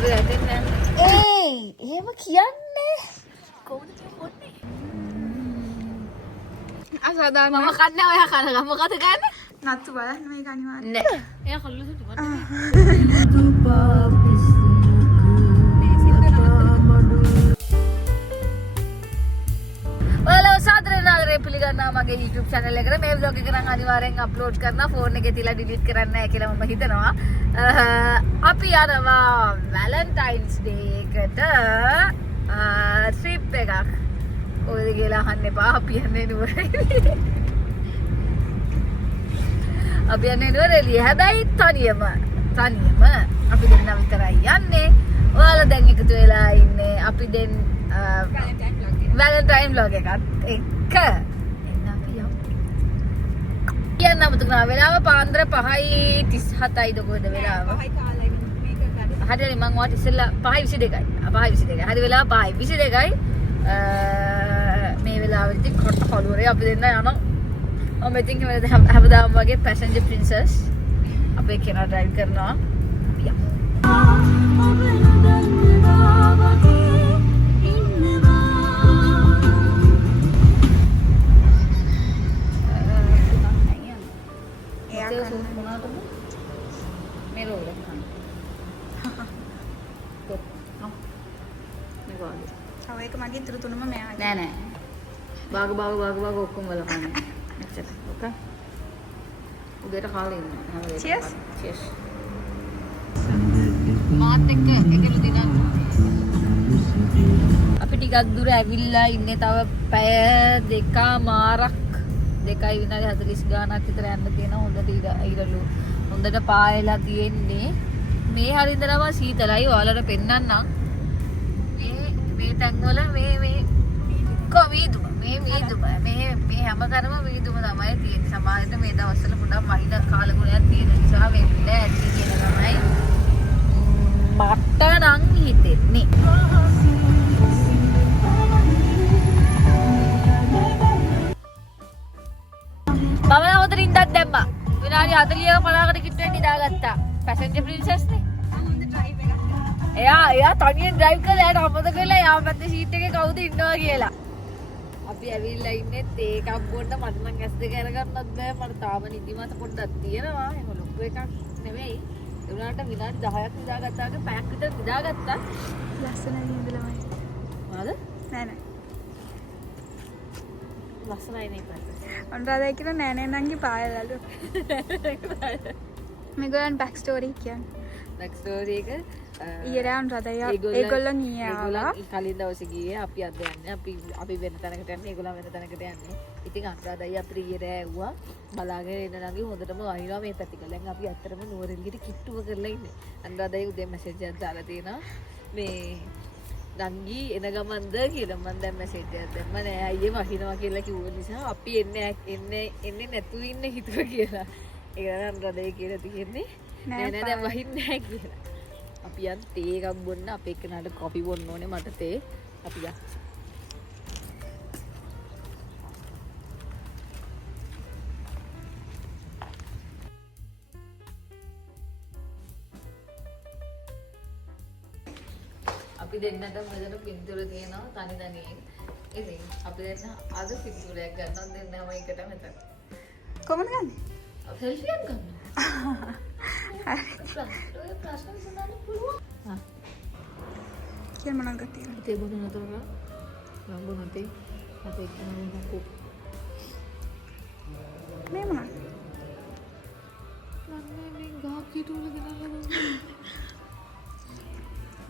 අපි ඇදෙන්නේ නැහැ. එහෙම කියන්නේ. කොහොමද කියන්නේ? අසාදාන මම කන්නේ ඔයා කනවා. මොකද ගන්නේ? නත්තු බලන්න මේක අනිවාර්යයෙන්. නෑ. එයා කල්ලු සුටි මට. ඔයාලා සාදරයෙන් ආදරයෙන් පිළිගන්නවා මගේ YouTube channel එකට. මේ vlog එක නම් අනිවාර්යෙන් upload කරනවා. phone එකේ තියලා delete කරන්නේ නැහැ කියලා මම හිතනවා. අපි යනවා Valentine's Day එකට trip එකක්. ඔයද කියලා අහන්න එපා. අපි යන්නේ නුවරඑළිය. අපි යන්නේ නුවරඑළිය. හැබැයි තනියම අපි දෙන්නා විතරයි යන්නේ. ඔයාලා දැන් එකතු වෙලා ඉන්නේ. අපි දැන් Valentine vlog එකත් එක්ක එන්න අපි යමු. කියන්න අමතක වෙලාව පාන්දර 5:37යිද කොහෙද වෙලාව? 5යි කාලයි මේක ගන්න. හරියනේ මං වාට ඉස්සෙල්ලා 5:22යි. 5:22යි. හරි වෙලාව 5:22යි. මේ වෙලාවෙදි කොට කලුරේ අපි දෙන්න යනවා. මම ඉතින් හැමදාම වගේ passenger princess අපේ කෙනා drive කරනවා. යමු. ඒක මගේ ඉතුරු තුනම මෙයා. නෑ. භාග ඔක්කොම වල කන්නේ. එච්චර. ඕකේ. උදේට කාලේ ඉන්න. Cheers. Cheers. මාත් එක්ක එකල දිනක්. අපි ටිකක් දුර ඇවිල්ලා ඉන්නේ තව පැය දෙකමාරක් 2:40 ගානක් විතර යන්න තියෙනවා. හොඳට ඉරලු. හොඳට පායලා තියෙන්නේ. මේ හරින්දරම සීතලයි. ඔයාලට පෙන්නන්නම්. මේ තැන්වල මේ කොවිදුම මේ හැමතැනම වීදුම තමයි තියෙන්නේ. සමහරවිට මේ දවස්වල පොඩක් වහින කාලගුණයක් තියෙන නිසා වෙන්න ඇති කියලා තමයි මට නම් හිතෙන්නේ. මම නම් උතරින් ඉඳන් දැම්මා. විනාඩි 40ක 50කට කිට්ටුවෙන් නිදාගත්තා. පැසෙන්ජර් ප්‍රින්සස් නේ. එයා තනියෙන් ඩ්‍රයිව් කරලා එයාට අමතක වෙලා යා පැත්තේ සීට් එකේ කවුද ඉන්නවා කියලා. අපි ඇවිල්ලා ඉන්නේ ඒකක් බොන්න මට නම් ඇස් දෙක අරගන්නත් බෑ. මට තාම නිදිමත පොඩ්ඩක් තියෙනවා. එහෙම ලොකු එකක් නෙවෙයි. ඒ උනාට විනාඩි 10ක් නිදාගත්තාගේ පැයක් විතර නිදාගත්තා. ලස්සනයි ඉඳලාමයි. මොනවද? නෑ. ලස්සනයි නේ පැත්ත. අනුරාධා කියන නෑ නංගි පායලලු. මේගොල්ලන් බෑක් ස්ටෝරි කියන්නේ. බෑක් ස්ටෝරි එක ඊයේ අනුරාධා ඒගොල්ලෝ ඊයේ ආවා. කලින් දවසේ ගියේ අපි අද යන්නේ. අපි වෙන තැනකට යන්නේ. ඒගොල්ලෝ වෙන තැනකට යන්නේ. ඉතින් අනුරාධා අපි ඊයේ ඇව්වා. බලාගෙන ඉන්න නංගි හොඳටම වහිනවා මේ පැතික. දැන් අපි ඇත්තටම නුවරඑළියට කිට්ටුව කරලා ඉන්නේ. අනුරාධා උදේ මැසේජ් එකක් දාලා තියෙනවා. මේ නංගි එන ගමන්ද කියලා මම දැන් මැසේජ් එකක් දැම්ම නෑ අයියේ වහිනවා කියලා කිව්ව නිසා අපි එන්නේ නැතුව ඉන්න හිතුවා කියලා. ඒක නේද අනුරාධා කියලා තියෙන්නේ. නෑ දැන් වහින්නේ නැහැ කියලා. අපි යන් තේ එකක් බොන්න අපේ එක්කනට කොපි බොන්න ඕනේ මට තේ. අපි යන්. අපි දෙන්නට මෙතන පින්තූර තියෙනවා තනි තනියෙන්. ඉතින් අපි දෙන්න අද පින්තූරයක් ගන්නවා දෙන්නම එකට මෙතන. කොහොමද ගන්නෙ? අපි සෙල්ෆි එකක් ගන්නවා. ප්‍රශ්න විසඳන්න පුළුවන්. කියන්න මොනවද ගත්තේ? තේ බොන නතර කරා. මම බොනතේ අපේ කෙනෙක් කො. මේ මොනවද? මම මේ ගහ කීටුවල ගෙනල්ලා දුන්නා.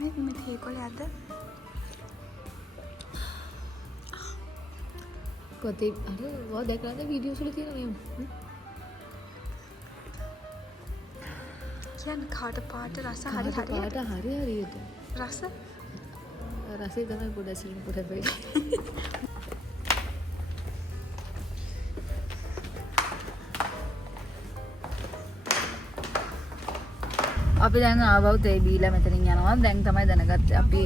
මේ තේ කොලේ අද කොතේ අර වා දැකලාද වීඩියෝස් වල තියෙන මේ කියන්න කාට පාට රස හරි හරියට හරියට රසය තමයි පොඩ සීන් පොඩ වෙයි. අපි දැන් ආවව තේ බීලා මෙතනින් යනවා. දැන් තමයි දැනගත්තේ අපි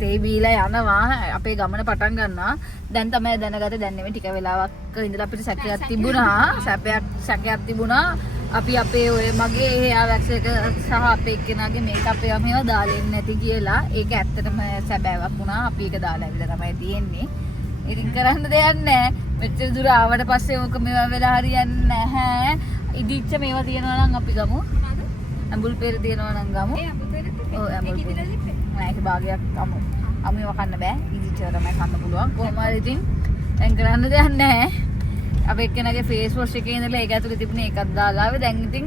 තේ බීලා යනවා. අපේ ගමන පටන් ගන්නවා. දැන් තමයි දැනගත්තේ දැන් නෙමෙයි ටික වෙලාවක් ඉඳලා අපිට සැකයක් තිබුණා. සැකයක් තිබුණා. අපි අපේ ඔය මගේ හේයා වැක්ස් එක සහ අපේ එක්කෙනාගේ මේකප් එක මේව දාලා ඉන්නේ නැති කියලා. ඒක ඇත්තටම සැබෑවක් වුණා. අපි ඒක දාලා ඇවිල්ලා තමයි තියෙන්නේ. ඉතින් කරන්න දෙයක් නැහැ. මෙච්චර දුර ආවට පස්සේ ඕක මේවා වෙලා හරියන්නේ නැහැ. ඉදිච්ච මේවා තියනවා නම් අපි ගමු. ඇඹුල් පෙර තියනවා නම් ගමු. ඔව් ඇඹුල් පෙර. නෑ ඒක භාගයක් ගමු. අමිව කන්න බෑ. ඉදිච්ච තමයි කන්න පුළුවන්. කොහොම හරි ඉතින් දැන් කරන්න දෙයක් නැහැ. අපේ එක්කෙනාගේ ෆේස් වොෂ් එකේ ඉඳලා ඒක ඇතුලේ තිබුණේ ඒකක් දාලා ආවේ. දැන් ඉතින්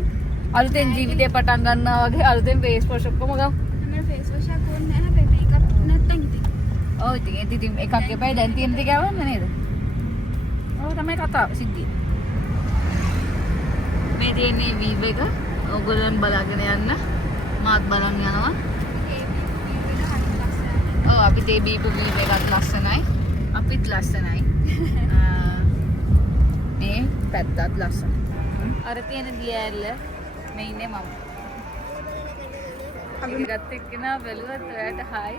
අලුතෙන් ජීවිතේ පටන් ගන්නවා වගේ අලුතෙන් ෆේස් වොෂ් ඔක්කොම ගමු. මම ෆේස් වොෂ් එකක් ඕනේ නැහැ. හැබැයි මේකප් නැත්තම් ඉතින්. ඔව් ඉතින් එකක් එපයි දැන් තියෙන ටික යවන්න නේද? ඔව් තමයි කතාව සිද්ධිය. මේ තියෙන්නේ වීව් එක. ඔයගොල්ලන් බලාගෙන යන්න. මාත් බලන් යනවා. ඔව් අපි තේ බීපු වීව් එකත් ලස්සනයි. අපිත් ලස්සනයි. මේ පැත්තත් ලස්සනයි. අර තියෙන දියැල්ල මේ ඉන්නේ මම. අපි ගත්ත එක්කෙනා බැලුවත් ඔයාට හයි.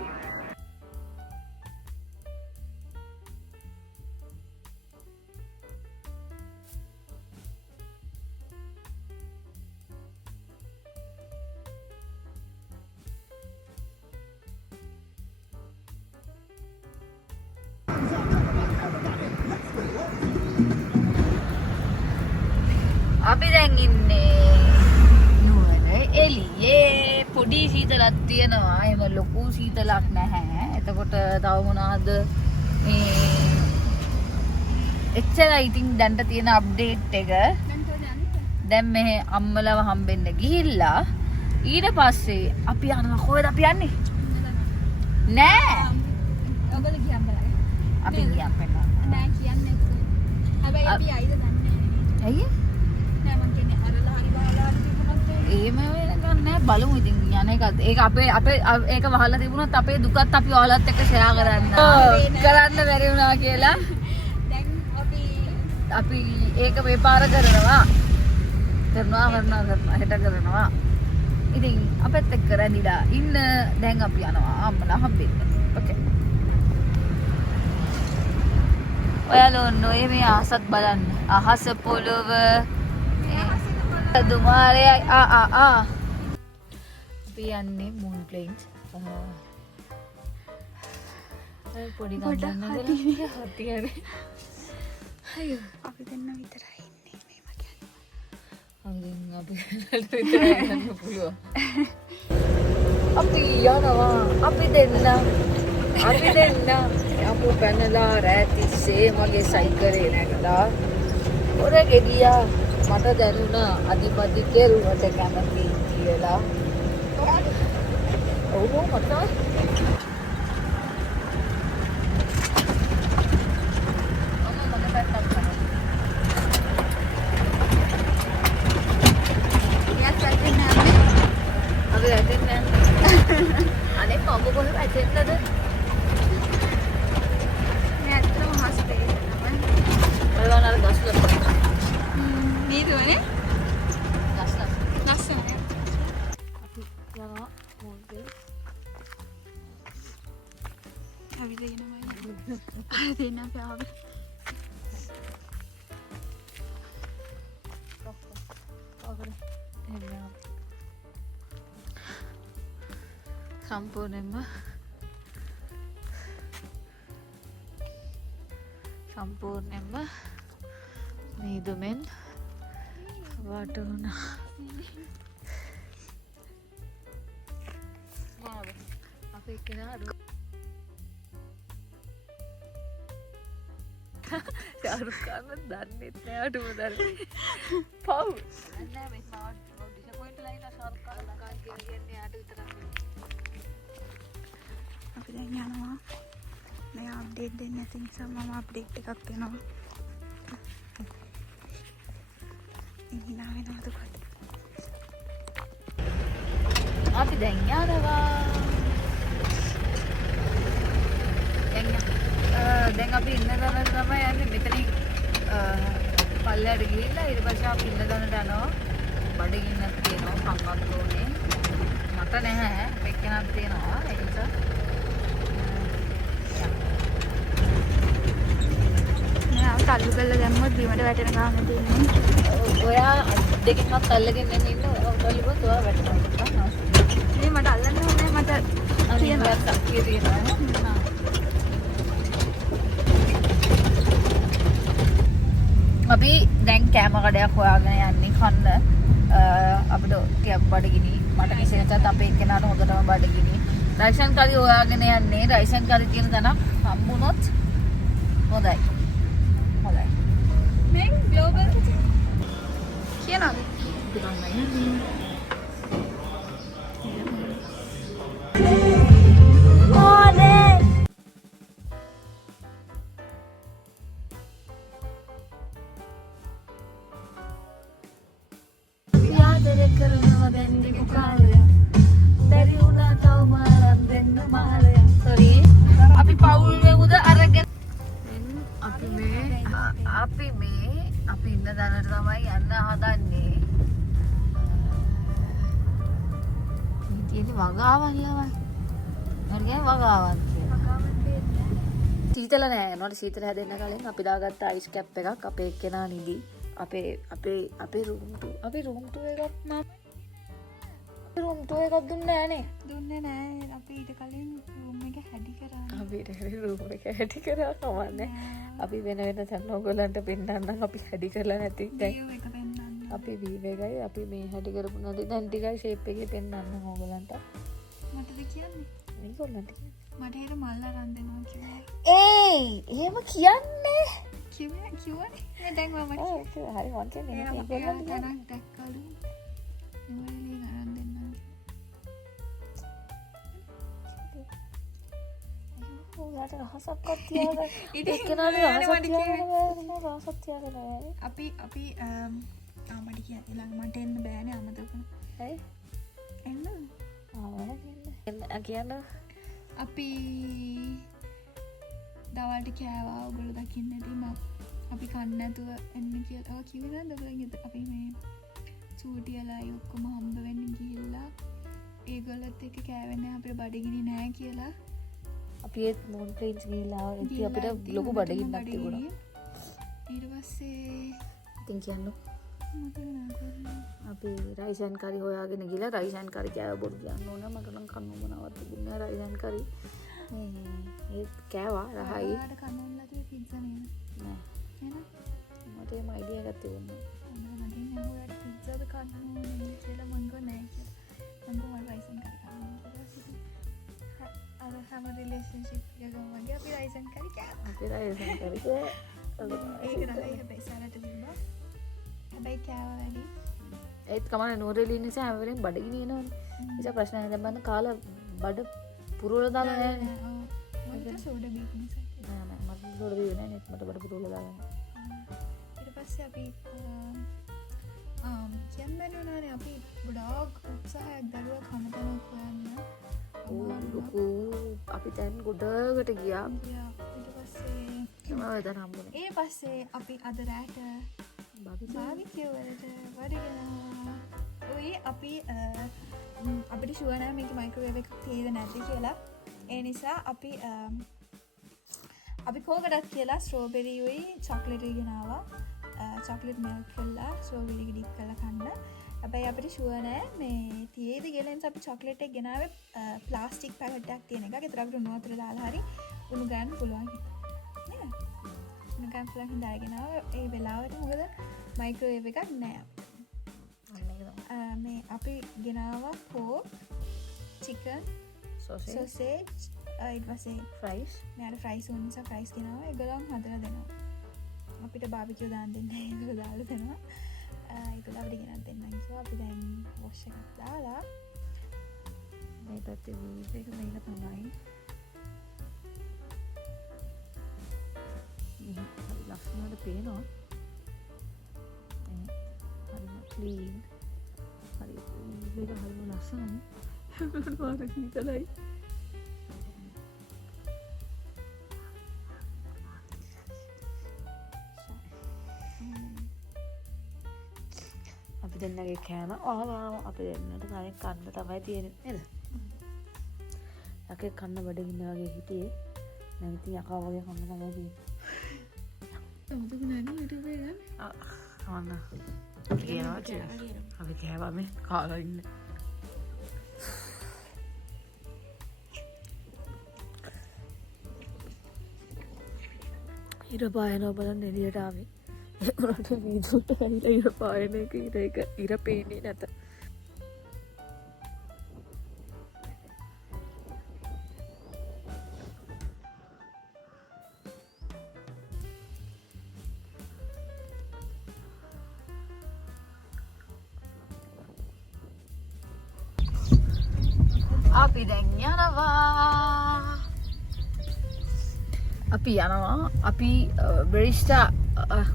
අපි දැන් ඉන්නේ නුවර එළියේ. පොඩි සීතලක් තියෙනවා. එහෙම ලොකු සීතලක් නැහැ. එතකොට තව මොනවාද මේ එච්චරයි ඉතින් දැන්ට තියෙන අප්ඩේට් එක. දැන් මෙහෙ අම්මලව හම්බෙන්න ගිහිල්ලා ඊට පස්සේ අපි යනවා. කොහෙද අපි යන්නේ? නෑ. ඔයගොල්ලෝ ගියන් බලන්න. අපි ගියන් පෙන්නන්න. නෑ කියන්නේ. හැබැයි අපි ආයිද දන්නේ නැහැ. ඇයි? නෑ මං කියන්නේ අරලා හරි බහලා හරි තිබුණත් එහෙම වෙනකන් නෑ. බලමු ඉතින් යන එකත්. ඒක අපේ ඒක වහලා තිබුණත් අපේ දුකත් අපි ඔයාලත් එක්ක ෂෙයා කරන්න. කරන්න බැරි වුණා කියලා. දැන් අපි ඒක මේ පාර කරනවා. හෙට කරනවා. ඉතින් අපෙත් එක්ක රැඳිලා ඉන්න. දැන් අපි යනවා අම්මලා හම්බෙන්න. ඕකේ. ඔයාලා ඔය මේ අහසත් බලන්න. අහස පොළොව දුමාරේ අපි යන්නේ මූන් ප්ලේන්ස්. පොඩි ගන්න හතියනේ. අයියෝ අපි දෙන්න විතරයි ඉන්නේ මේව කියන්නේ. අපි විතරයි යන්න පුළුවන්. අපි යනවා. අපි දෙන්න. අපු පැනලා රැතිස්සේ මගේ සයිකලේ නැගලා ඔරේ ගියා. මට දැනුණා අදිපදි කෙරුවට කැමති කියලා. ඔව් මට සම්පූර්ණයෙන්ම නීදුමෙන් වට වුණා. අපි කෙනා ශාරුඛ් දන්නෙත් නෑ අඩුම තරමේ. පව් නෑ මේ මාත් ඩිසපොයින්ට් ලයින ශාරුඛ් කියන්නේ යාට විතරක් අපි දැන් යනවා. मैं अपडेट देने तीन सब मम अपडेट करके ना इन्हीं ना है ना तो बात आप इधर क्या रहा දැන් අපි ඉන්න තැන තමයි යන්නේ. මෙතනින් පල්ලයට ගිහිල්ලා ඊට පස්සේ අපි ඉන්න තැනට යනවා. බඩගින්නක් තියෙනවා කංගක් ඕනේ. මට නැහැ. එක්කෙනාක් තියෙනවා. ඒ නිසා නෑ තල්ලු කරලා දැම්මොත් බීමට වැටෙන ගාන දෙන්නේ. ඔයා දෙකක්වත් අල්ලගෙන ඉන්න ඔයා උඩලිවත් ඔයා වැටෙනවා. මේ මට අල්ලන්න ඕනේ මට කියනවා සක්තිය තියෙනවා. අපි දැන් කෑම කඩයක් හොයාගෙන යන්නේ කන්න. අපිට ටිකක් බඩගිනි. මට කෙසේ නැතත් අපේ එක්කෙනාට හොඳටම බඩගිනි. රයිසන් කරි හොයාගෙන යන්නේ. රයිසන් කරි තියෙන තැනක් හම්බුනොත් හොඳයි. හොඳයි. මේ ග්ලෝබල් කියනවාද? අපි පවුල් වෙමුද අරගෙන අපි ඉන්න දැනට තමයි යන්න හදන්නේ. මේ තියෙන වගාවන් යවයි. මම කියන්නේ වගාවන් කියලා. සීතල නෑ. නෝට සීතල හැදෙන්න කලින් අපි දාගත්ත අයිස් කැප් එකක් අපේ එක්කෙනා නිදි. අපේ රූම් 2 එකක් මම රූම් 2 එකක් දුන්නේ නෑනේ. දුන්නේ නෑ. අපි ඊට කලින් රූම් එක හැදි කරා. අපි ඊට කලින් රූම් එක හැදි කරා කමන්නේ. අපි වෙන තැන ඕගොල්ලන්ට පෙන්නන්නම් අපි හැදි කරලා නැති දැන් view එක පෙන්නන්න. අපි වීව් එකයි අපි මේ හැදි කරපු නැති දැන් ටිකයි ෂේප් එකේ පෙන්නන්නම් ඕගොල්ලන්ට. මටද කියන්නේ? මේගොල්ලන්ට මට හිර මල්ල අරන් දෙනවා කිව්වා. එහෙම කියන්නේ. කිව්වනේ. දැන් මම හරි මම කියන්නේ ඒගොල්ලන් තනක් දැක්කලු. නුවරලින් අරන් දෙන්නම්. ඔයාට රහසක්වත් තියාගන්න. ඉතින් එක්කෙනාට නෑනේ රහසක් මට තියාගන්න රහසක් තියාගන්න බෑනේ. අපි මට කියන්න ළඟ මට එන්න බෑනේ අමතකන. ඇයි? එන්න. කියන්න අපි දවල්ට කෑවා ඔයගොල්ලෝ දකින්න ඇති අපි කන්න නැතුව එන්න කියලා කිව්වේ නේද ඔයගොල්ලෝ අපි මේ චූටියලා ඔක්කොම හම්බ වෙන්න ගිහිල්ලා ඒගොල්ලොත් එක්ක කෑවෙන්නේ අපිට බඩගිනි නෑ කියලා අපි ඒත් මෝන් ප්ලේන්ස් ගිහිල්ලා ඉතින් අපිට ලොකු බඩගින්නක් තිබුණා. ඊට පස්සේ ඉතින් කියන්නු මතක නෑ අපි රයිස් ඇන් කරි හොයාගෙන ගිහලා රයිස් ඇන් කරි කෑව බොරු කියන්න ඕන මට නම් කන්න මොනවත් තිබුණේ නෑ රයිස් ඇන් කරි ඒත් කෑවා රහයි ආඩ කන්නොල්ලා තිය පිට්සා නේද නෑ එහෙනම් මට ඒ අයිඩියා එකක් තිබුණා මම මගෙන් අහුවාට පිට්සාද කන්න ඕනේ කියලා මං ගෝ නෑ කියලා මං ගෝ රයිස් ඇන් කරි කන්න අර හැම රිලේෂන්ෂිප් එකකම වගේ අපි රයිස් ඇන් කරි කෑවා අපි රයිස් ඇන් කරි ඒක රහයි හැබැයි සැලට තිබ්බා හැබැයි කෑවා වැඩි ඒත් කමන්නේ නෝරෙලි ඉන්න නිසා හැම වෙලෙම බඩගිනි එනවනේ. නිසා ප්‍රශ්න නැහැ දැන් බලන්න කාලා බඩ පුරවලා දාලා නැහැ. මට සෝඩා බීප් නිසා. නෑ මට සෝඩා බීප් නැහැ නේ මට බඩ පුරවලා දාලා නැහැ. ඊට පස්සේ අපි කියන්නේ නෝනානේ අපි ගොඩාක් උත්සාහයක් දරුවා කනතනක් හොයන්න. ලොකු අපි දැන් ගොඩකට ගියා. ඊට පස්සේ තමයි දැන් හම්බුනේ. ඊට පස්සේ අපි අද රැට බාබිකියු වලට වඩගෙනවා. ඔය අපි අපිට ෂුවර් නෑ මේක මයික්‍රෝවේව් එකක් තියෙද නැද්ද කියලා. ඒ නිසා අපි කෝකටත් කියලා ස්ට්‍රෝබෙරි උයි චොක්ලට් එක ගෙනාවා. චොක්ලට් මිල්ක් කරලා ස්ට්‍රෝබෙරි එක ඩිප් කරලා කන්න. හැබැයි අපිට ෂුවර් නෑ මේ තියේද කියලා නිසා අපි චොක්ලට් එක ගෙනාවේ ප්ලාස්ටික් පැකට් එකක් තියෙන එකක්. ඒතර අපිට උණු වතුර දාලා හරි උණු ගන්න පුළුවන්. නේද? උණු ගන්න පුළුවන් දාගෙන ඒ වෙලාවට මොකද මයික්‍රෝවේව් එකක් නෑ. මේ අපි ගෙනාවා පෝක් චිකන් සොසේජ් ඊට පස්සේ ෆ්‍රයිස් මෙයාට ෆ්‍රයිස් ඕන නිසා ෆ්‍රයිස් ගෙනාවා ඒගොල්ලන් හදලා දෙනවා අපිට බාබිකියු දාන්න දෙන්න ඒගොල්ලෝ දාලා දෙනවා ඒගොල්ලෝ අපිට ගෙනත් දෙන්නම් කිව්වා අපි දැන් වොෂ් එකක් දාලා මේ පැත්තේ වීව් එක මේක තමයි මේ හරි ලස්සනට පේනවා ක්ලීන් හරි මේක හරිම ලස්සනයි පාරක් නිකලයි අපි දෙන්නගේ කෑම අපි දෙන්නට කලින් කන්න තමයි තියෙන්නේ නේද? යකේ කන්න බඩගින්න වගේ හිටියේ දැන් ඉතින් යකා වගේ කන්න තමයි තියෙන්නේ. තමුතුක නෑනේ YouTube එක ගන්න. ආ අපි කෑවා මේ කාලා ඉන්න. ඉර පායනවා බලන්න එළියට ආවේ. ඒ උනට වීදුරට ඇවිල්ලා ඉර පායන එක ඉර පේන්නේ නැත. අපි දැන් යනවා. අපි බෙරිස්ටා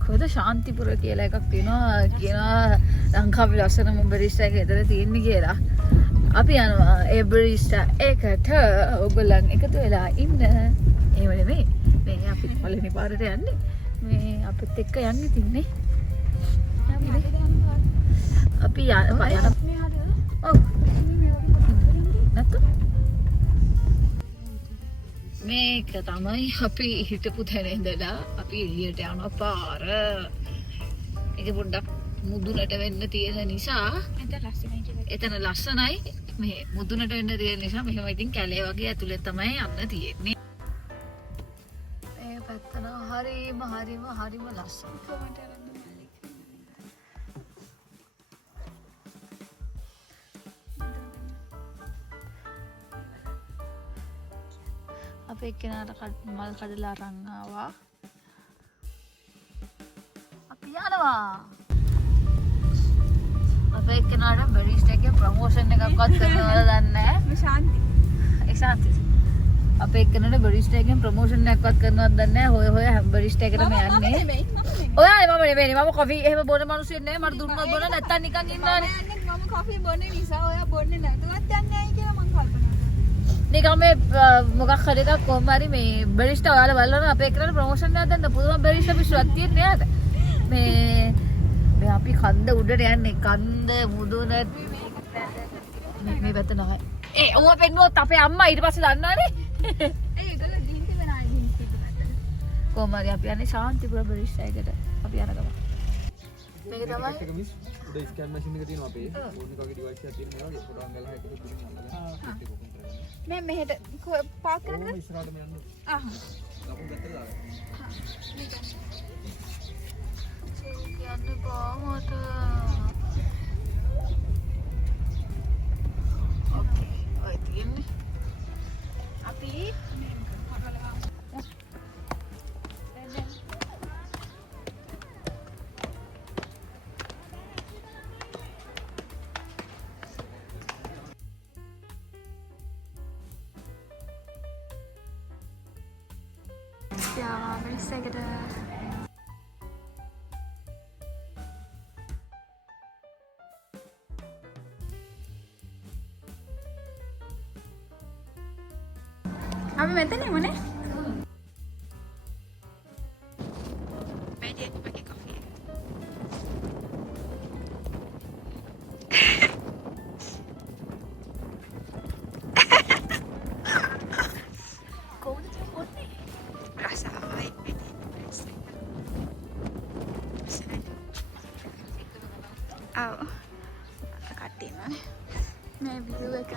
කොහෙද ශාන්තිපුර කියලා එකක් තියෙනවා ලංකාවේ ලස්සනම බෙරිස්ටා එක එතන තියෙන්නේ කියලා. අපි යනවා ඒ බෙරිස්ටා එකට ඔයගොල්ලන් එකතු වෙලා ඉන්න. එහෙම නෙමෙයි. මේ අපි පළවෙනි පාරට යන්නේ. මේ අපිත් එක්ක යන්නේ තින්නේ. අපි ඔව් නැත්නම් මේක තමයි අපි හිටපු තැන ඉඳලා අපි එළියට යන පාර. ඒක පොඩ්ඩක් මුදුනට වෙන්න තියෙන නිසා එතන ලස්සනයි. මේ මුදුනට වෙන්න තියෙන නිසා මෙහෙම ඉතින් කැලේ වගේ ඇතුලේ තමයි යන්න තියෙන්නේ. මේ පැත්ත නම් හරිම ලස්සනයි. අපේ එක්කෙනාට මල් කඩලා අරන් ආවා. අපි යනවා. අපේ එක්කෙනාට බෙරිස්ටා එකේ ප්‍රොමෝෂන් එකක්වත් කරනවද දන්නේ නැහැ. මේ ශාන්ති. ඒ ශාන්ති. අපේ එක්කෙනාට බෙරිස්ටා එකෙන් ප්‍රොමෝෂන් එකක්වත් කරනවද දන්නේ නැහැ. හොය බෙරිස්ටා එකටම යන්නේ. ඔයානේ මම නෙමෙයි. මම කොෆි එහෙම බොන මිනිස්සු නෙමෙයි. මට දුන්නොත් බොන නැත්තම් නිකන් ඉන්නවනේ. මම කොෆි බොන්නේ නිසා ඔයා බොන්නේ නැතුවත් යන්නේ ඇයි කියලා මම කල්පනා කරා. නිකන් මේ මොකක් හරි එකක් කොහොම හරි මේ බෙරිස්ටා ඔයාලා බලනවා අපේ එක්කනට ප්‍රොමෝෂන් එකක් දෙන්න පුදුම බෙරිස්ටා පිස්සුවක් තියෙන්නේ නේද මේ අපි කන්ද උඩට යන්නේ කන්ද මුදුන මේ පැත්ත නෑ ඌව පෙන්නුවොත් අපේ අම්මා ඊට පස්සේ දන්නවනේ ඒගොල්ලෝ ගිහින් තිබෙනා ගිහින් තිබුණා කොහොම හරි අපි යන්නේ ශාන්තිපුර බෙරිස්ටා එකට අපි යන ගමන් මේක තමයි උඩ ස්කෑන් මැෂින් එක තියෙනවා අපේ ෆෝන් එකේ ඩිවයිස් එකක් තියෙනවා වගේ ෆොටෝ අංගල හැකට දුරින් අල්ලලා මේ මෙහෙට පාක් කරන්නද? ඉස්සරහට මේ යන්න. ආහ්. ලකුණු ගත්තට දාන්න. හා. මේක. කියන්නේ කොහොමද? ඕකේ. ඔය තියන්නේ. අපි මේ කරලා Ja, wil ik zeggen de... අපි මෙතන මොනේ? Weet je, pak ik koffie. Rasa apa ini? Oh, katin mana? Maybe juga ke.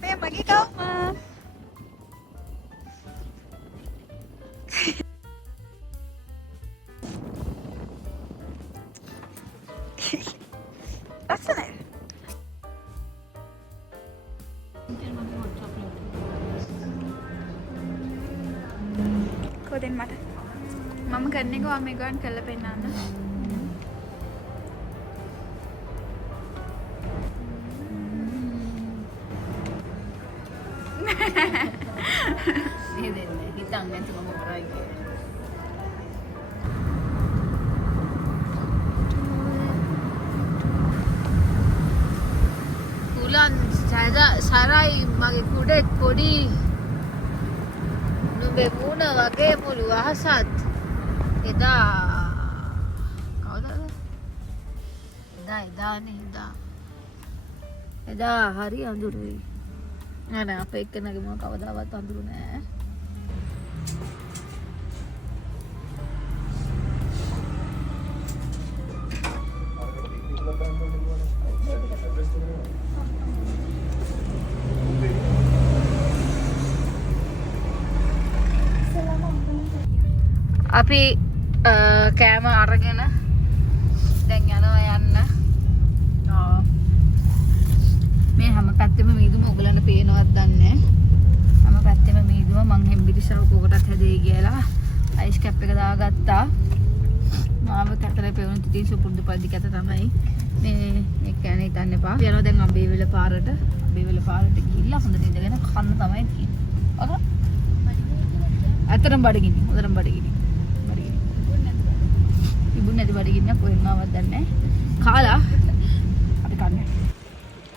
මේ මගේ කවුම. ලස්සනයි. කොහෙන් මට මම කරන එක ඔයා මේගොල්ලන් කරලා පෙන්නන්න. මේ දෙන්නේ හිතන් නැති මම කරයි කියලා. කුලන් සරයි මගේ කුඩේ පොඩි නුඹේ මුණ වගේ මුළු අහසත් එදා කවදාද? එදා හරි අඳුරුයි. නෑ අපේ එක්කෙනාගේ මොන කවදාවත් අඳුරු නෑ. අපි කෑම අරගෙන දැන් යනවා යන්න. මේ හැම පැත්තෙම මීදුම ඔයගලන්ට පේනවද දන්නේ නැහැ. හැම පැත්තෙම මීදුම මං හෙම්බිරිසාව කොකටත් හැදේ කියලා අයිස් කැප් එක දාගත්තා. මාව කැතරේ පෙවුණු තිතින් සුපුරුදු පරිදි කැත තමයි. මේ කෑනේ හිතන්න එපා. යනවා දැන් අඹේවල පාරට. අඹේවල පාරට ගිහිල්ලා හොඳට ඉඳගෙන කන්න තමයි තියෙන්නේ. අර අතරම් බඩගිනි. හොඳටම බඩගිනි. ඉබුන් නැති බඩගින්නක් කොහෙන්මවත් දන්නේ නැහැ. කාලා අපි කන්නේ.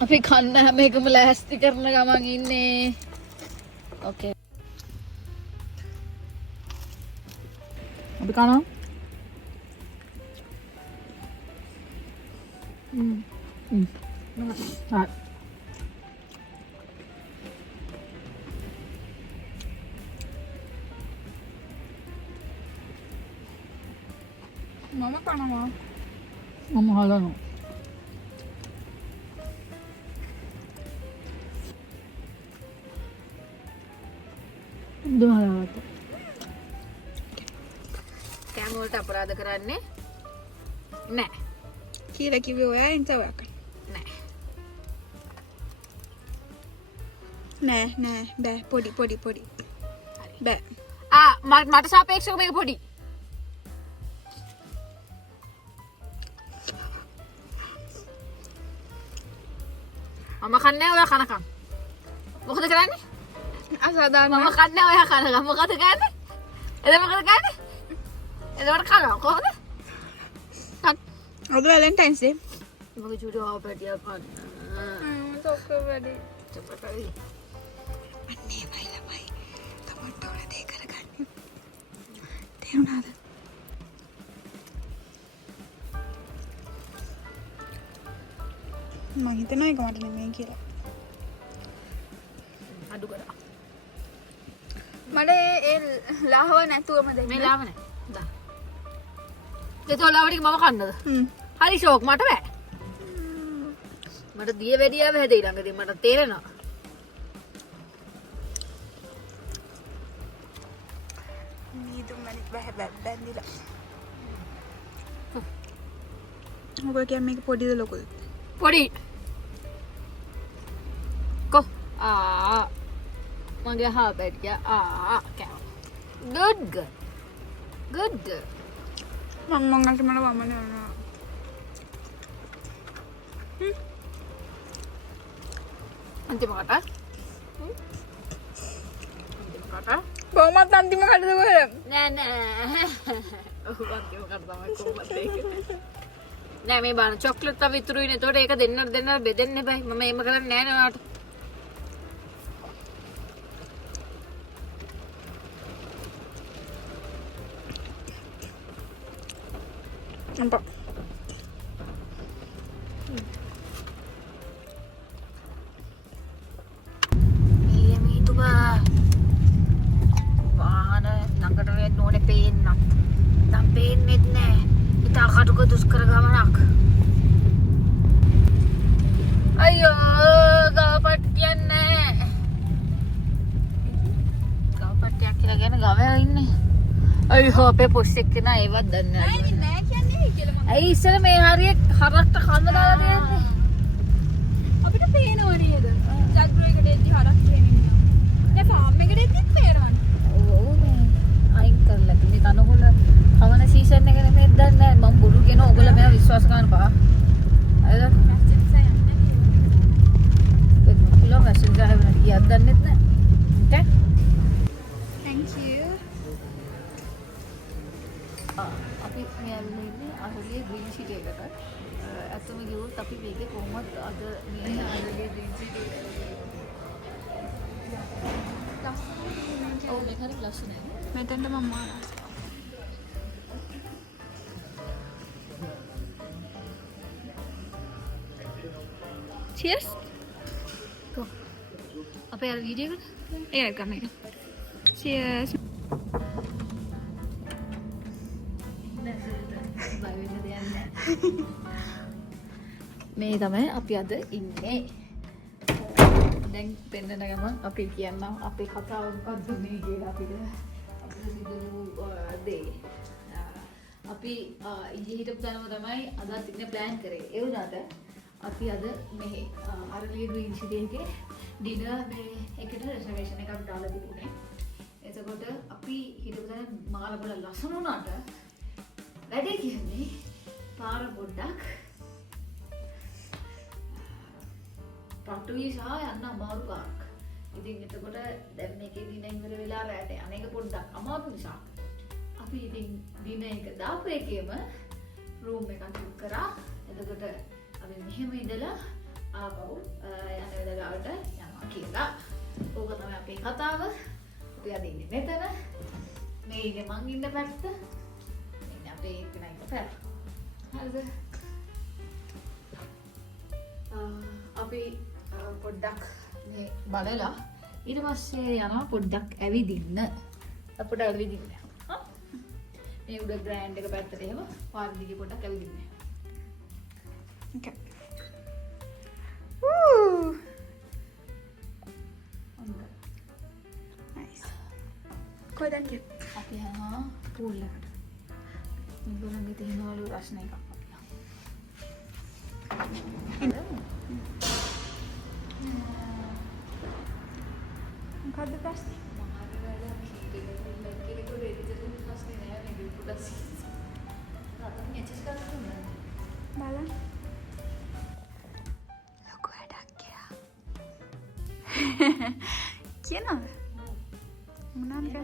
අපි කන්න හැම එකම ලෑස්ති කරන ගමන් ඉන්නේ. ඕකේ. අපි කනවා. හා. මම කනවා. මම හලනවා. දුහලවට. කෑම වලට අපරාධ කරන්නේ නැහැ. කියලා කිව්වේ ඔයා එන්ට ඔයා කන. නෑ බෑ පොඩි බෑ. මට සාපේක්ෂව මේක පොඩි. මම කන්නේ ඔයා කනකම්. මොකද කරන්නේ? අසාධාරණ. මම කන්නේ ඔයා කනකම්. මොකද කරන්නේ? එද මොකද කරන්නේ? එදවට කනවා කොහොමද? අද වැලන්ටයින්ස් ඩේ. මගේ චූටි ආපටිය කන්න. සොක්ක වැඩි. චපටයි. අන්නේ මයි ළමයි. තමන්ට ඕන දේ කරගන්න. තේරුණාද? මම හිතනවා ඒක මට නෙමෙයි කියලා. අඩු කරා. මට ඒ ලාහව නැතුවම දෙන්න. මේ ලාව නැහැ. දා. ඒතෝ ලාවටික මම කන්නද? හරි ෂෝක් මට බෑ. මට දිය වැඩියාව හැදේ ළඟදී මට තේරෙනවා. නීදුම් මනිත් බැඳිලා. ඔබ කියන්නේ මේක පොඩිද ලොකුද? පොඩි. කො මගේ හාබැටිය කෑව. good මං අන්ට මල වමන යනවා. අන්තිමකට බොහොමත් අන්තිම කටද කොහෙද? නෑ ඔහු අන්තිමකට තමයි කොහොමද ඒක. නෑ මේ බාන චොක්ලට් තව ඉතුරුයිනේ. ඒතකොට ඒක දෙන්න බෙදෙන්න බෑ. මම එහෙම කරන්නේ නෑ නේ ඔයාලට. අම්පා. වාහන ළඟට වෙන්න ඕනේ පේන්නත්. දැන් පේන්නෙත් නෑ. ඉතා කටුක දුෂ්කර ගමනක්. අයියෝ ගවපට්ටියක් නෑ. ගවපට්ටියක් කියලා කියන ගවයා ඉන්නේ. අයියෝ අපේ පොස් එක්කන ඒවත් දන්නේ නෑ. නෑ කියන්නේ කියලා. ඇයි ඉස්සර මේ හරිය හරක්ට කන්න දාලා දෙන්නේ? අපිට පේනව නේද? ජග්ගුවේකට එද්දි හරක් පේන්නේ. දැන් ෆාම් එකට එද්දිත් පේනවනේ. ඔව් මේ අයින් කරලා මේ තනකොළ කවන සීසන් එක නෙමෙයි දන්නේ නැහැ. මම බොරු කියන ඕගොල්ලෝ මේවා විශ්වාස කරන්න පා. හරිද? කිලෝ මැසේජ් ආවෙ කීයක් දන්නෙත් නැහැ. okay? Thank you. අපි මේ ඇවිල්ලා ඉන්නේ අහලියේ ග්‍රීන් සිටි එකට. අතම ගියොත් අපි මේකේ කොහොමද අද මේ අහලියේ ග්‍රීන් සිටි ඔව් මේක හරි ලස්සනයි. මෙතෙන්ට මම මාලා. Cheers. කො අපේ අර වීඩියෝ එක ඒක ගමන. Cheers. බය වෙන්න දෙයක් නැහැ. මේ තමයි අපි අද ඉන්නේ. දැන් පෙන්නන ගමන් අපි කියන්නම් අපේ කතාව මොකක්ද මේ කියලා අපිට සිදු දේ. අපි ඊයේ හිටපු තැනම තමයි අදත් ඉන්න ප්ලෑන් කරේ. ඒ වුණාට අපි අද මෙහි අරලිය ග්‍රීන් සිටි එකේ ඩිනර් මේ එකට රිසර්වේෂන් එකක් දාලා තිබුණේ. එතකොට අපි හිටපු තැන මාළවල ලස්සන වුණාට වැඩේ කියන්නේ පාර පොඩ්ඩක් පටුයි සහ යන්න අමාරු පාරක්. ඉතින් එතකොට දැන් මේකේ දින ඉවර වෙලා රැට අනේක පොඩ්ඩක් අමාරු නිසා අපි ඉතින් දින එක දාපු එකේම රූම් එකක් බුක් කරා. එතකොට අපි මෙහෙම ඉඳලා ආපහු යන වෙලාවට යනවා කියලා. ඕක තමයි අපේ කතාව. අපි අද ඉන්නේ මෙතන. මේ ඉන්නේ මං ඉන්න පැත්ත. මේ අපේ කෙනෙක් පැත්ත. හරිද? අපි පොඩ්ඩක් මේ බලලා ඊට පස්සේ යනවා පොඩ්ඩක් ඇවිදින්න. අපිට ඇවිදින්න. මේ උඩ ග්‍රෑන්ඩ් එක පැත්තට එහෙම පාර දිගේ පොඩ්ඩක් ඇවිදින්න. Okay. Nice. කොහෙද යන්නේ? අපි යනවා පූල් එකට. මේගොල්ලන්ගේ තියෙනවලු රස්න එකක් අපි මොකද්ද ප්‍රශ්නේ? බලන්න. ලොකු වැඩක් කියලා. කියනවද? මොනවද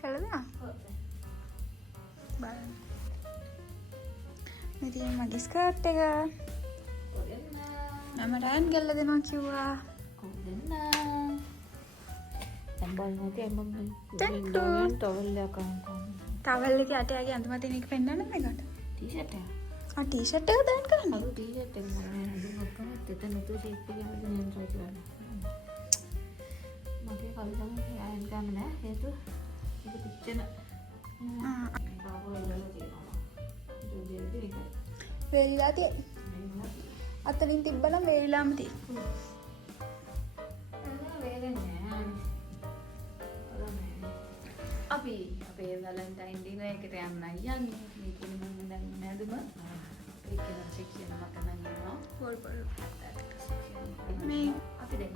කළද? බලන්න. මේ තියෙන මගේ ස්කර්ට් එක. මම රෑන් ගල්ල දෙනවා කිව්වා. ටවල් එක යට යගේ අඳුම තියෙන එක පෙන්නන්න මේකට. ටී-ෂර්ට් එක. ටීෂර්ට් එක දාන්න කරන්න. අර ටී-ෂර්ට් එක මොනවද ඔක්කොම දෙතන තු ෂේප් එක යවලා දෙන්න try කරන්න. මගේ කල්පනා යන්න ගන්න නෑ හේතුව ඒක පිච්චෙන වේලිලා තියෙන. අතලින් තිබ්බනම් වේලිලාම තියෙන. අපි අපේ වැලන්ටයින් ඩිනර් එකට යන්නයි යන්නේ. මේ කියන මම දැන් නැදුම ඒක සෙක්ෂන් එකක් ගන්න යනවා. පොල් පොල්. මේ අපි දැන්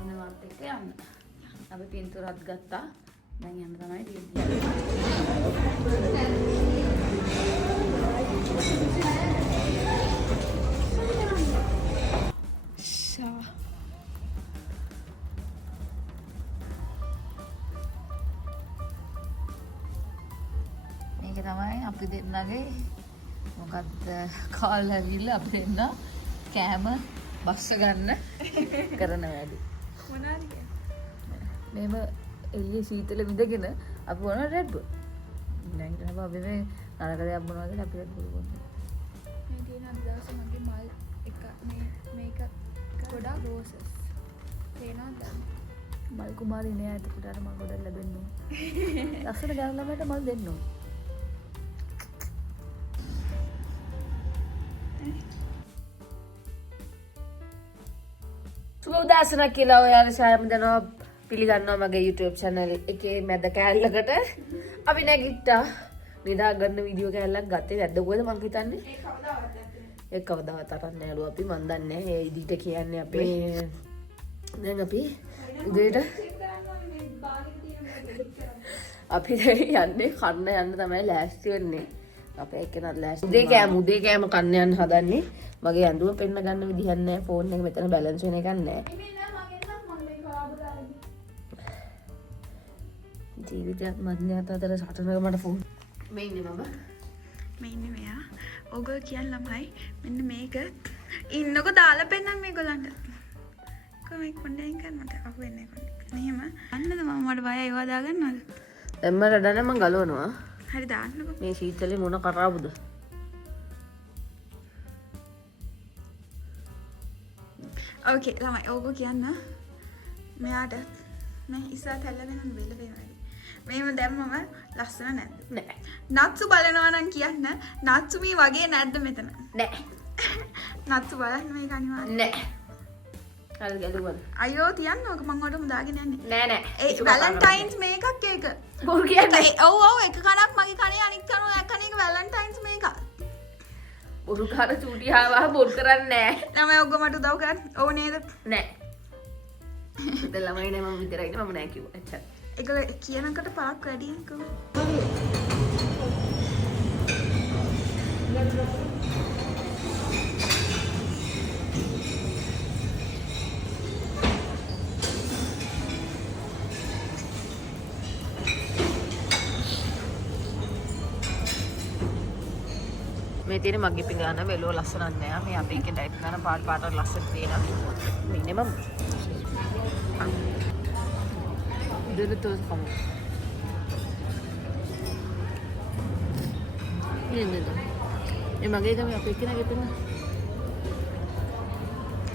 යන්නවත් එක්ක යන්න. අපි පින්තූරත් ගත්තා. දැන් යන්න තමයි තියෙන්නේ. මේක තමයි අපි දෙන්නගේ මොකක්ද කාල් ඇවිල්ලා අපි දෙන්න කෑම බස්ස ගන්න කරන වැඩි. මොනවාද කියන්නේ? මේම එළියේ සීතල විඳගෙන අපි වුණා රෙඩ් බුල්. දැන් තමයි අපි මේ නරක දෙයක් මොනවද කියලා අපි රෙඩ් බුල් බොන්නේ. මේ තියෙන අදහස මගේ මල් එක මේක ගොඩක් රෝසස්. තේනවද? මල් කුමාරී නෑ එතකොට අර මල් ගොඩක් ලැබෙන්න ඕන. ලස්සන ගෑනු ළමයට මල් දෙන්න ඕන. සුබ උදෑසනක් කියලා ඔයාලා සෑම දෙනා පිළිගන්නවා මගේ YouTube channel එකේ මැද කෑල්ලකට. අපි නැගිට්ටා. නිදා ගන්න වීඩියෝ කෑල්ලක් ගත්තේ නැද්ද කොහෙද මං හිතන්නේ? ඒක කවදාවත් අරන් නෑලු අපි මන් දන්නේ ඒ ඉදිට කියන්නේ අපේ දැන් අපි උදේට අපි යන්නේ කන්න යන්න තමයි ලෑස්ති වෙන්නේ. අපේ එක්කෙනත් ලෑස්ති. උදේ කෑම කන්න යන්න හදන්නේ. මගේ ඇඳුම පෙන්න ගන්න විදිහක් නැහැ. ෆෝන් එක මෙතන බැලන්ස් වෙන එකක් නැහැ. ජීවිතයක් මධ්‍යස්ථ අතර සටනක මට ෆෝන් මේ ඉන්නේ මම. මේ ඉන්නේ මෙයා. ඔගොල්ලෝ කියන ළමයි මෙන්න මේක ඉන්නකො දාලා පෙන්නන්න මේගොල්ලන්ට. කොහොමද කොණ්ඩෙන් කරන්නද? අහු වෙන්නේ කොණ්ඩේ. මෙහෙම. අන්නද මම මට බයයි ඒවා දාගන්නවද? දැන් මට ඩන මම ගලවනවා. හරි දාන්නකො. මේ සීතලේ මොන කරාවුද? ඕකේ ළමයි ඕගොල්ලෝ කියන්න මෙයාට මේ ඉස්සරහ තැල්ල වෙනන් වෙල වෙනයි. මේම දැම්මම ලස්සන නැද්ද? නෑ. නත්සු බලනවා නම් කියන්න. නත්සු මේ වගේ නැද්ද මෙතන? නෑ. නත්සු බලන්න මේක අනිවාර්යයෙන්. නෑ. හරි ගැලුවද? අයියෝ තියන්න ඕක මං ඔයාලට මුදාගෙන යන්නේ. නෑ නෑ. ඒ වැලන්ටයින්ස් මේකක් ඒක. බොරු කියන්නේ. ඔව් එක කනක් මගේ කනේ අනිත් කන කන එක වැලන්ටයින්ස් මේකක්. බොරු කාර චූටි ආවා බොරු කරන්නේ නෑ. ළමයි ඔක්කොම මට උදව් කරන්න. ඔව් නේද? නෑ. දැන් ළමයි නෑ මම විතරයි නේ මම නෑ කිව්වා. එච්චර. ඒගොල්ලෝ කියනකට පාක් වැඩි නේද? මේ තියෙන මගේ පිඟාන වෙලෝ ලස්සනක් නෑ. මේ අපේ එකේ ටයිප් කරන පාට පාට ලස්සන තියෙනවා. මේ මම දෙලතෝස් කමු. නේද? මේ මගේ තමයි අපේ එකේ නගේ තියෙන.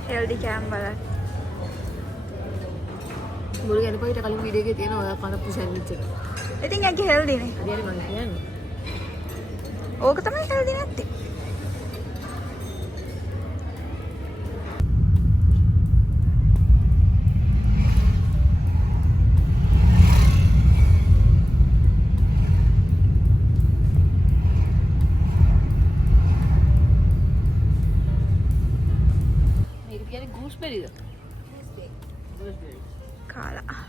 හෙල්ඩි කෑම් බලන්න. බොරු ගැන පොයිට කලින් වීඩියෝ එකේ තියෙන ඔය කනප්පු සෑන්ඩ්විච් එක. ඉතින් ඒක හෙල්ඩි නේ. හරියට මම කියන්නේ. ඕක තමයි හෙල්ඩි නැත්තේ. මේක කියන්නේ ගූස්බෙරිද? කාලා.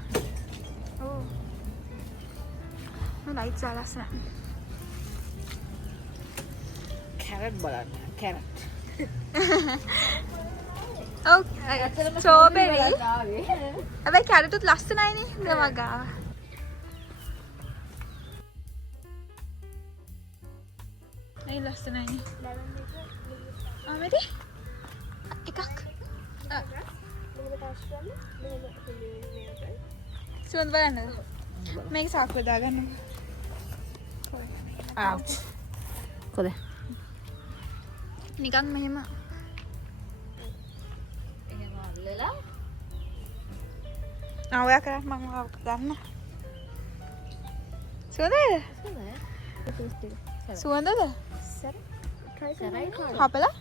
ඕ. මේ ලයිට්ස් ආලස්න. කැරට් බලන්න. කැරට්. ඔව්. ස්ට්‍රෝබෙරි. හැබැයි කැරටුත් ලස්සනයි නේ මම ගාව. ඒ ලස්සනයි නේ. ආමෙදි? එකක්. සුවඳ බලන්නද? මේක සාක්කුව දාගන්න. ouch. කොහෙද? නිකන් මෙහෙම එහෙම අල්ලලා ඔයා කරා මම ගන්න. සුවඳද? සුවඳද? සරයි හපලා?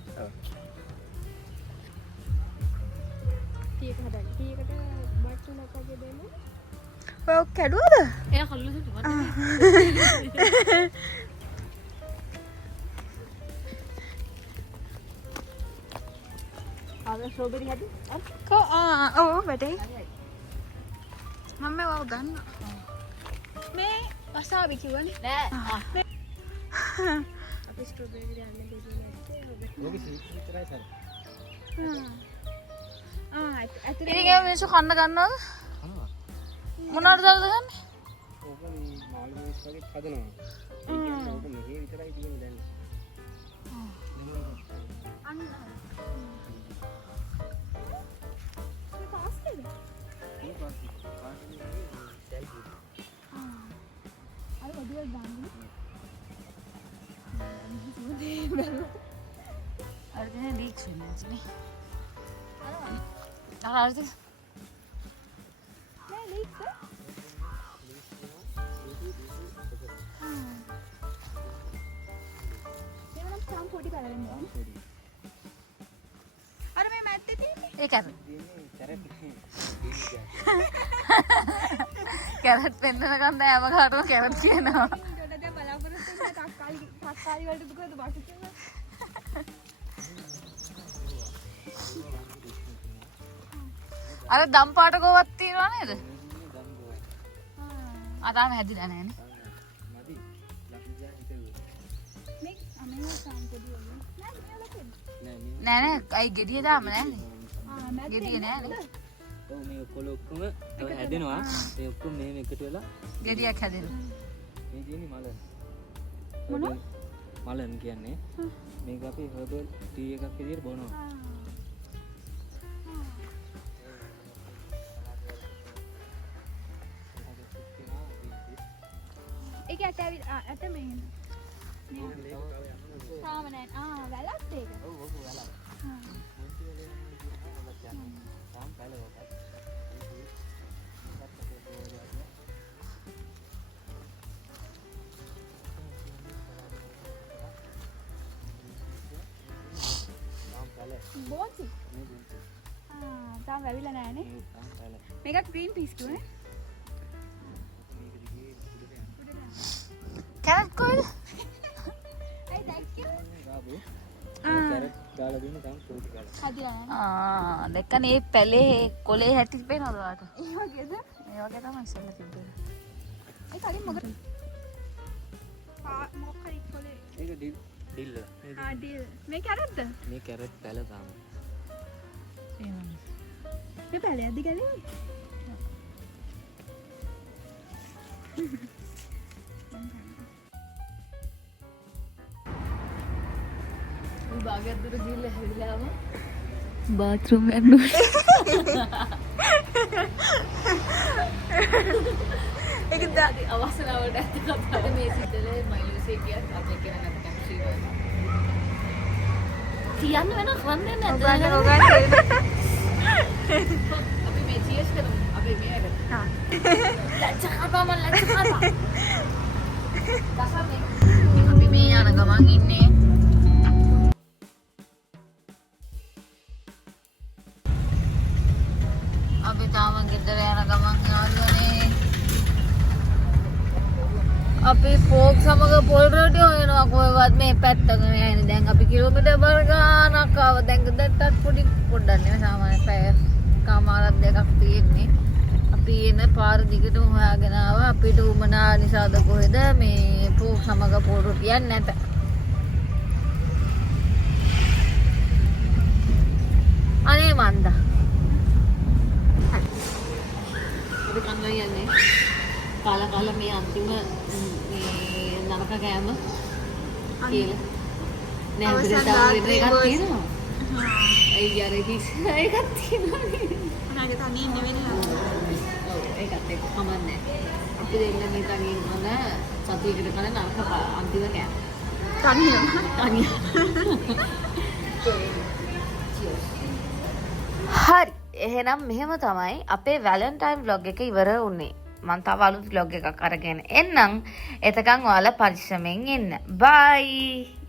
ඔය කැඩුවද? එයා කල්ලු සිටුවා. ආව ස්ට්‍රෝබෙරි හදි. ඔව් වැටේ. මම මේව ගන්න. මේ වසාබි කිව්වනේ. නෑ. ඕක විතරයි සර්. ඉතින් ඒ මිනිස්සු කන්න ගන්නවද? කනවා. මොනවද දාලා ගන්නේ? ඕක මේ මාළු මිස් වගේ හදනවා. ඒ කියන්නේ ඕක මෙහි විතරයි තියෙන්නේ දැන්. අරගෙන ලීක්ස් වෙනවා නේ. අරද අර මේ මැත්තේ තියෙන්නේ. ඒ කැරට්. කැරට් කැරට් පෙන්නන ගන්න හැම කාටම කැරට් කියනවා. ඩොඩ දැන් බලාපොරොත්තු වෙන තක්කාලි වලට දුකද බටු කියලා. අර දම් පාට කෝවක් තියනවා නේද? තාම හැදිලා නැහැ නේ. මදි. ලක්ෂ හිතුවා. මේ අමෙන් සාම්පොඩි වල නෑ මේ ලකෙන්. නෑ නෑ අයි ගෙඩිය දාම නෑනේ. ගෙඩිය නෑනේ. ඔව් මේ ඔක්කොල ඔක්කොම තව හැදෙනවා. ඒ ඔක්කොම මෙහෙම එකතු වෙලා ගෙඩියක් හැදෙනවා. මේ තියෙන්නේ මලන්. මොනවා? මලන් කියන්නේ. මේක අපි හර්බල් ටී එකක් විදියට බොනවා. ඒක ඇට මේ තාම නෑ. වැලක් ඒක. ඔව් ඔව් වැලක්. මොන්ටි වල තාම පැලවකට. බෝන්සි. මේ බොන්සි. තාම වැවිලා නෑනේ. මේ තාම පැල. මේකත් green peas කිව්වනේ. මේක දිගේ උඩට යනවා. කැරට් කොයිද? අයි දැක්කේ. ගාබු. කැරට් දාලා දුන්න තාම සෝටි ගාලා. හදිලා නෑ. දැක්කනේ පැලේ කොලේ හැටි පේනවද ඔයාලට? ඒ වගේද? මේ වගේ තමයි ඉස්සෙල්ලා තිබ්බේ. ඒ කලින් මොකද? මොකක් හරි කොලේ. ඒක ඩිල්. ඩීල්. මේ කැරට්ද? මේ කැරට් පැල තාම. මේ පැලයක්ද ගලේ? භාගයක් දුර ගිහිල්ලා හැරිලාම බාත්රූම් යන්න ඒක දාදී අවසනාවට ඇත්ත කතාව මේ සිතලේ මයිලුසේ කියත් අපේ කෙනා නැත කැප්ෂී වල කියන්න වෙන කරන්නේ නැද්ද අපි මේ චීස් කරමු අපි මේකට හා ලැජ්ජා මම ලැජ්ජා දසමේ අපි මේ යන ගමන් ඉන්නේ අපි තාම ගෙදර යන ගමන් යාළුවනේ අපි ෆෝක් සමග පොල් රොටි හොයනවා කොහෙවත් මේ පැත්තක නෑනේ දැන් අපි කිලෝමීටර් බර ගානක් ආව දැන් ගෙදරටත් පොඩ්ඩක් නේ සාමාන්‍ය පැය කමාරක් දෙකක් තියෙන්නේ අපි එන පාර දිගටම හොයාගෙන ආවා අපිට උමනා නිසාද කොහෙද මේ ෆෝක් සමග පොල් රොටියක් නැත අනේ මන්දා අපි කන්න යන්නේ කාලා මේ අන්තිම මේ නරක කෑම කියලා නෑ අපිට තව වෙන එකක් තියෙනවා ඒ යාර එකක් තියෙනවා අනාගේ තනිය ඉන්න වෙන්නේ ඔව් ඒකත් එක්ක කමන්නේ අපි දෙන්න මේ තනියෙන් කන සතුයකට කන නරක අන්තිම කෑම තනිය හරි එහෙනම් මෙහෙම තමයි අපේ වැලන්ටයින් vlog එක ඉවර වුණේ මම තව අලුත් vlog එකක් අරගෙන එන්නම් එතකන් ඔයාලා පරිස්සමෙන් ඉන්න bye